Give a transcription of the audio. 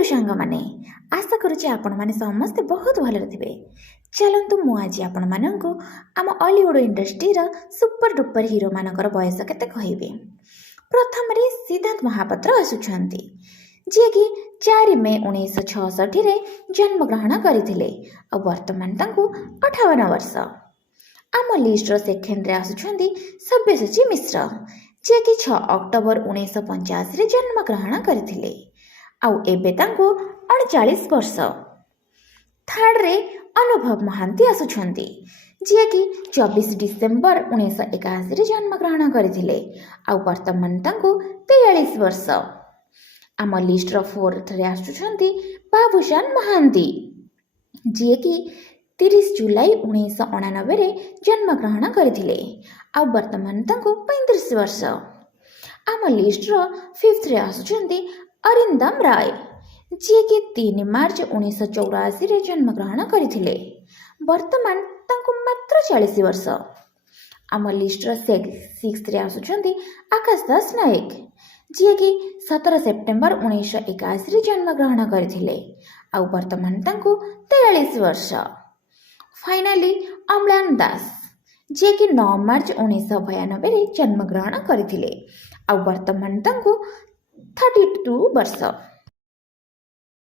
Hello सांग माने आशा करुचे आपण माने समस्ते बहुत भले थे। चलतु मु आज आपण मानू आम Hollywood industry super duper hero मानकर बयस केते कहबे। प्रथम सिद्धार्थ महापात्र आसुछंती जी कि 4 मे 1966 रे जन्म ग्रहण करथिले और वर्तमान तांको 58 वर्ष। आम लिस्ट सेकेंड रे आसुछंती सब्यसाची मिश्र जी कि 6 अक्टोबर 1985 रे जन्म ग्रहण करथिले आउ एबे तांको 39 वर्ष। थर्ड रे अनुभव महांती आसुछंती जी कि 24 डिसेम्बर 1981 रे जन्म ग्रहण करथिले आउ वर्तमान तांको 43 वर्ष। आम लिस्ट फोर्थ रे आसुछंती बाबूशान महांती जी कि 30 जुलाई 1989 रे जन्म ग्रहण करथिले आउ वर्तमान तांको 35 वर्ष। आम लिस्ट फिफ्थ रे आसुछंती अरिंदम राय जी कि 3 मार्च 1984 रे जन्म ग्रहण करथिले वर्तमान तांको मात्र 40 वर्ष। आम लिस्ट सिक्स्थ रे आसुछंती आकाश दास नायक जी कि 17 सेप्टेम्बर 1981 रे जन्म ग्रहण करथिले आउ वर्तमान तांको 43 वर्ष। फाइनली अम्लान दास जी कि 9 मार्च 1992 रे जन्म ग्रहण करथिले आउ वर्तमान तांको 32 वर्ष।